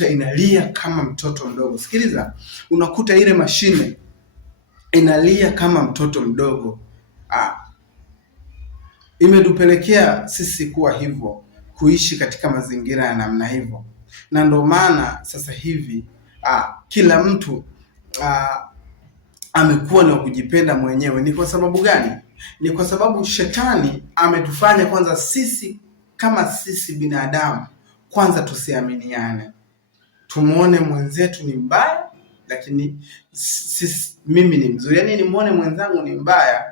inalia kama mtoto mdogo. Sikiliza, unakuta ile mashine inalia kama mtoto mdogo. Imetupelekea sisi kuwa hivyo, kuishi katika mazingira ya namna hivyo, na ndio maana sasa hivi kila mtu amekuwa ni kujipenda mwenyewe. Ni kwa sababu gani? Ni kwa sababu shetani ametufanya kwanza sisi kama sisi binadamu kwanza tusiaminiane, tumuone mwenzetu ni mbaya, lakini mimi ni mzuri. Yaani nimuone mwenzangu ni mbaya,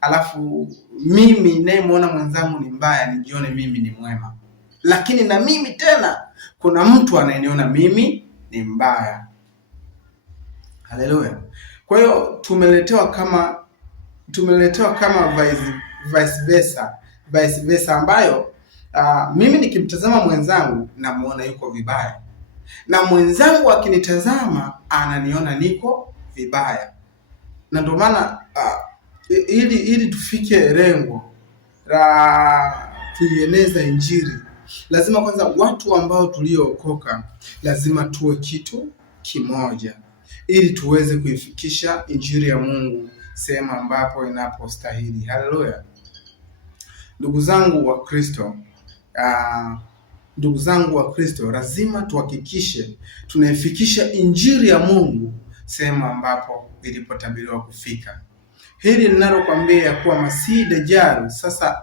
alafu mimi nayemuona mwenzangu ni mbaya nijione mimi ni mwema, lakini na mimi tena kuna mtu anayeniona mimi ni mbaya. Haleluya! Kwa hiyo tumeletewa kama vice versa ambayo mimi nikimtazama mwenzangu namuona yuko vibaya, na mwenzangu akinitazama ananiona niko vibaya. Na ndio maana ili tufike lengo la kuieneza Injili, lazima kwanza watu ambao tuliookoka lazima tuwe kitu kimoja, ili tuweze kuifikisha Injili ya Mungu sehemu ambapo inapostahili. Haleluya! Ndugu zangu wa Kristo, lazima tuhakikishe tunaifikisha Injili ya Mungu sehemu ambapo ilipotabiriwa kufika. Hili ninalokuambia ya kuwa Masihi Dajjal sasa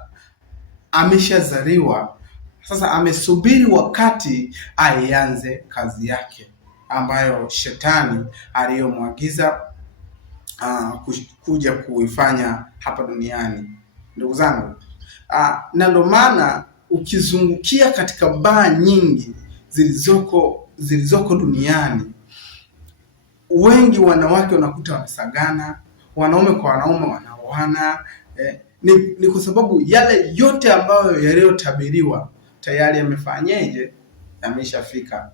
ameshazaliwa, sasa amesubiri wakati aianze kazi yake ambayo shetani aliyomwagiza kuja kuifanya hapa duniani. Ndugu zangu, na ndio maana ukizungukia katika baa nyingi zilizoko duniani, wengi wanawake unakuta wanasagana, wanaume kwa wanaume wanaoana. Ni kwa sababu yale yote ambayo yaliyotabiriwa tayari yamefanyeje? Yameshafika.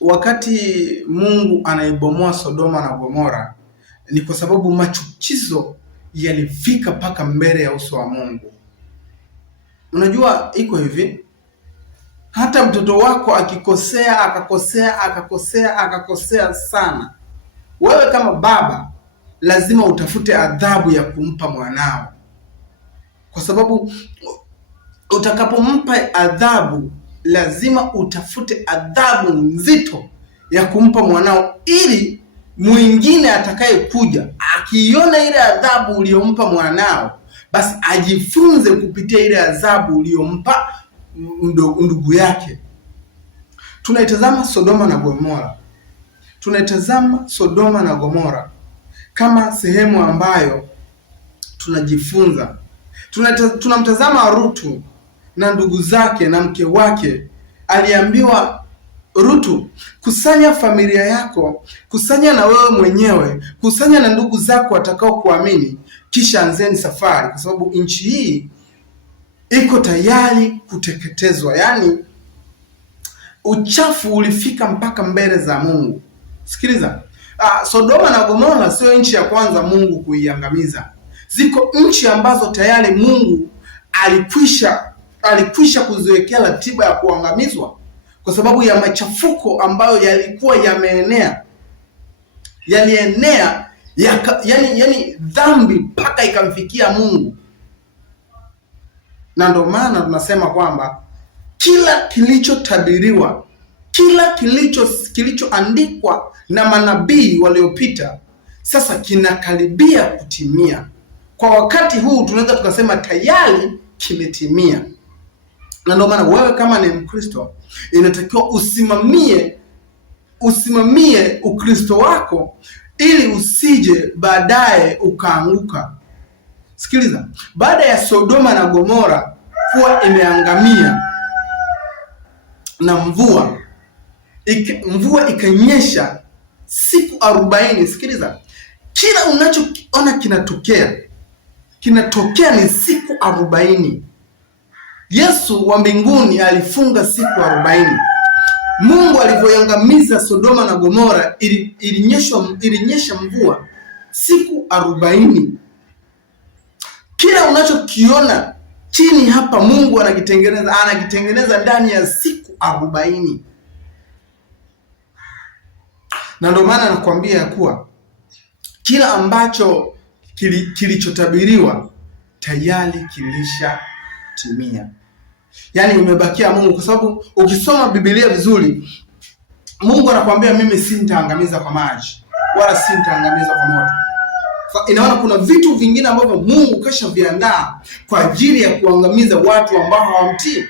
Wakati Mungu anaibomoa Sodoma na Gomora, ni kwa sababu machukizo yalifika mpaka mbele ya uso wa Mungu. Unajua iko hivi, hata mtoto wako akakosea sana, wewe kama baba lazima utafute adhabu ya kumpa mwanao, kwa sababu utakapompa adhabu lazima utafute adhabu nzito ya kumpa mwanao, ili mwingine atakayekuja akiiona ile adhabu uliyompa mwanao, basi ajifunze kupitia ile adhabu uliyompa ndugu yake. Tunaitazama Sodoma na Gomora kama sehemu ambayo tunajifunza. Tunamtazama Rutu na ndugu zake na mke wake. Aliambiwa, Rutu, kusanya familia yako, kusanya na wewe mwenyewe, kusanya na ndugu zako watakao kuamini, kisha anzeni safari, kwa sababu nchi hii iko tayari kuteketezwa. Yaani uchafu ulifika mpaka mbele za Mungu. Sikiliza, Sodoma na Gomora sio nchi ya kwanza Mungu kuiangamiza. Ziko nchi ambazo tayari Mungu alikwisha kuziwekea ratiba ya kuangamizwa kwa sababu ya machafuko ambayo yalikuwa yalienea, yani dhambi mpaka ikamfikia Mungu. Na ndio maana tunasema kwamba kila kilichotabiriwa, kila kilichoandikwa na manabii waliopita sasa kinakaribia kutimia. Kwa wakati huu tunaweza tukasema tayari kimetimia. Na ndio maana wewe kama ni Mkristo inatakiwa usimamie Ukristo wako ili usije baadaye ukaanguka. Sikiliza, baada ya Sodoma na Gomora kuwa imeangamia na mvua ikanyesha siku 40. Sikiliza, kila unachokiona kinatokea ni siku 40. Yesu wa mbinguni alifunga siku 40. Mungu alivyoangamiza Sodoma na Gomora ilinyesha mvua siku 40. Kila unachokiona chini hapa Mungu anakitengeneza ndani ya siku 40. Na ndio maana nakwambia ya kuwa kila ambacho kilichotabiriwa tayari kilishatimia. Yaani imebakia Mungu, kwa sababu ukisoma Biblia vizuri, Mungu anakuambia mimi si nitaangamiza kwa maji wala si nitaangamiza kwa moto. Inaona kuna vitu vingine ambavyo Mungu kashaviandaa kwa ajili ya kuangamiza watu ambao hawamtii.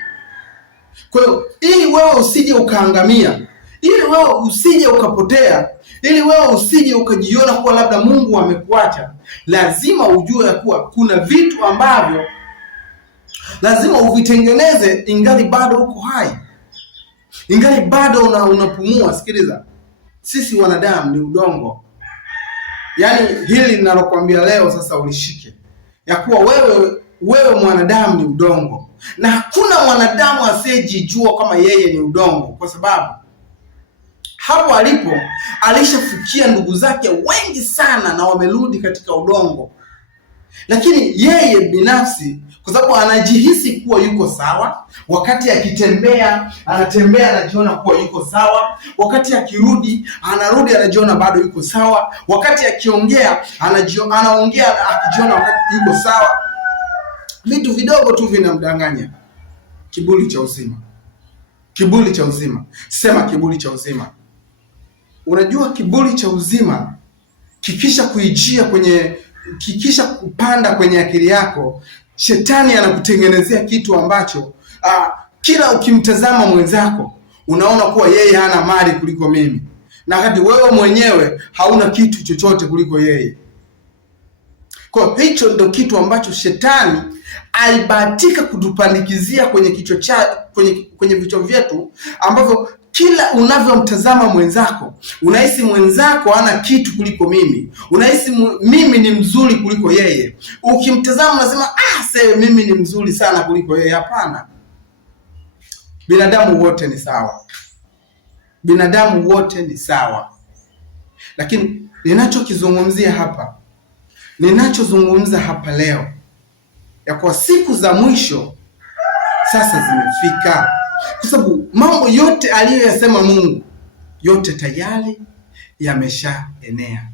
Kwa hiyo ili wewe usije ukaangamia, ili wewe usije ukapotea, ili wewe usije ukajiona kuwa labda Mungu amekuacha, lazima ujue ya kuwa kuna vitu ambavyo lazima uvitengeneze ingali bado uko hai, ingali bado unapumua. Sikiliza, sisi wanadamu ni udongo. Yaani hili ninalokuambia leo sasa ulishike, ya kuwa wewe mwanadamu ni udongo, na hakuna mwanadamu asiyejijua kama yeye ni udongo, kwa sababu hapo alipo alishafikia ndugu zake wengi sana na wamerudi katika udongo. Lakini yeye binafsi, kwa sababu anajihisi kuwa yuko sawa, wakati akitembea anatembea anajiona kuwa yuko sawa, wakati akirudi anarudi anajiona bado yuko sawa, wakati akiongea anaongea akijiona wakati yuko sawa. Vitu vidogo tu vinamdanganya. Kiburi cha uzima, kiburi cha uzima. Sema kiburi cha uzima. Unajua kiburi cha uzima kikisha kupanda kwenye akili yako, shetani anakutengenezea kitu ambacho kila ukimtazama mwenzako unaona kuwa yeye hana mali kuliko mimi, na wakati wewe mwenyewe hauna kitu chochote kuliko yeye. Kwa hicho ndio kitu ambacho shetani alibahatika kutupandikizia kwenye kwenye vichwa vyetu, ambavyo kila unavyomtazama mwenzako unahisi mwenzako hana kitu kuliko mimi, unahisi mimi ni mzuri kuliko yeye. Ukimtazama unasema sasa mimi ni mzuri sana kuliko yeye. Hapana, binadamu wote ni sawa, binadamu wote ni sawa. Lakini ninachozungumza hapa leo ya kwa siku za mwisho sasa zimefika, kwa sababu mambo yote aliyoyasema Mungu yote tayari yameshaenea.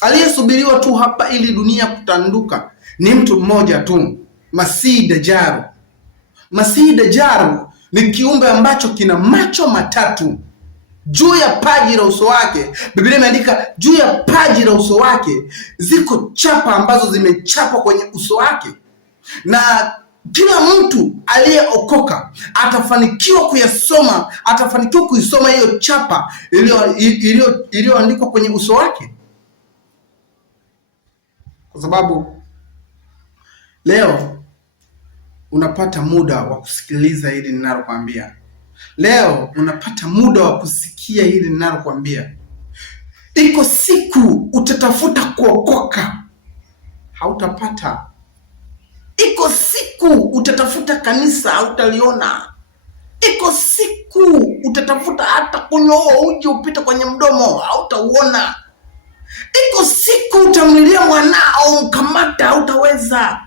Aliyesubiriwa tu hapa ili dunia kutanduka ni mtu mmoja tu, Masihi Dajjal. Masihi Dajjal ni kiumbe ambacho kina macho matatu. Juu ya paji la uso wake, Biblia imeandika juu ya paji la uso wake ziko chapa ambazo zimechapwa kwenye uso wake, na kila mtu aliyeokoka atafanikiwa kuisoma hiyo chapa iliyoandikwa kwenye uso wake. Kwa sababu leo unapata muda wa kusikiliza hili ninalokuambia. Leo unapata muda wa kusikia hili ninalokuambia. Iko siku utatafuta kuokoka, hautapata. Iko siku utatafuta kanisa, hautaliona. Iko siku utatafuta hata kunyoa uje upite kwenye mdomo, hautauona. Iko siku utamlilia mwanao mkamata, hautaweza.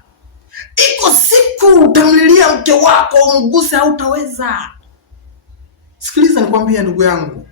Iko siku utamlilia mke wako umguse, hautaweza. Sikiliza nikwambia ndugu yangu,